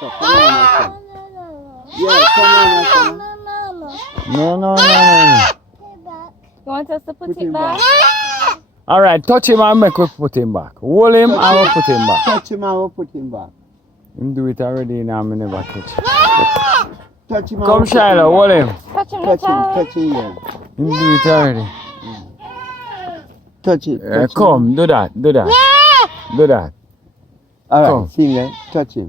son. Come on, my son. Yeah, come on, my son. No. You want us to put it back? Alright, touch him and make we put him back. Hold him and we put him back. Touch him and we'll put him back. Him do it already now, I never touch. Touch him and Come we'll put him Shilo, back. hold him. Touch him, Touch him, yeah. Him do it already. Touch it. Touch Come, do that. Do that. Alright, come. see there. Touch him.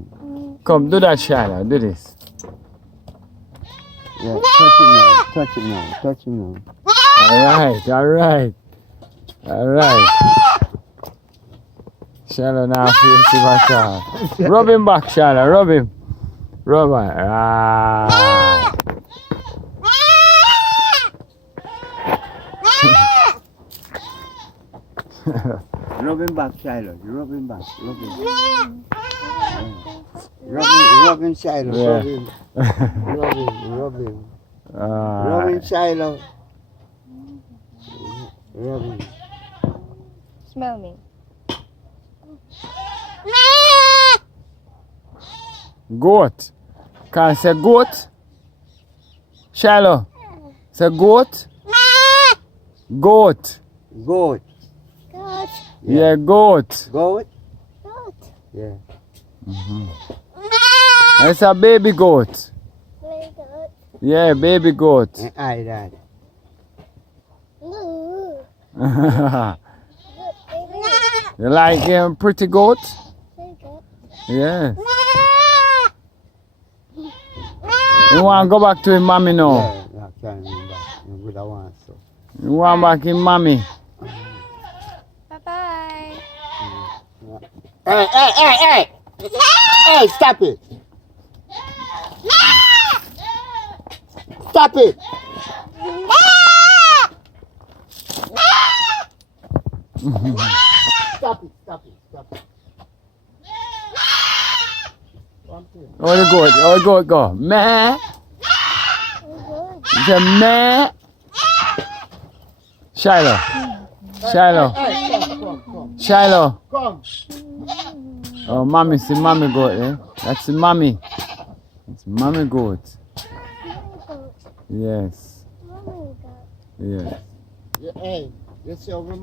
Come, do that, Shilo. Do this. Yeah, touch him now. Touch him now. Touch him now. Alright. Shilo now face him at all. Rub him back, Shilo. Rub him. Rub him. Rub him back, Shilo. Rub him back. Rub him. Rub him, Shilo. Yeah. Rub him. Rub him, Shilo. Rub him. Smell me. Goat. Can I say goat? Shilo. Say goat? Goat. Goat. Yeah, goat. Goat? Yeah. It's a baby goat. Yeah, baby goat. And I that. You like him, pretty goat? Yeah. You want to go back to his mommy now? Yeah, I can't remember. You would have want so. You want back in mommy? Bye-bye. Hey! Hey, stop it! Stop it! Stop it! Oh, the goat go. Meh. You say meh. Shilo. Come. Oh, mommy, see mommy goat, eh? That's the mommy. It's mommy goat. Yes. Hey, this over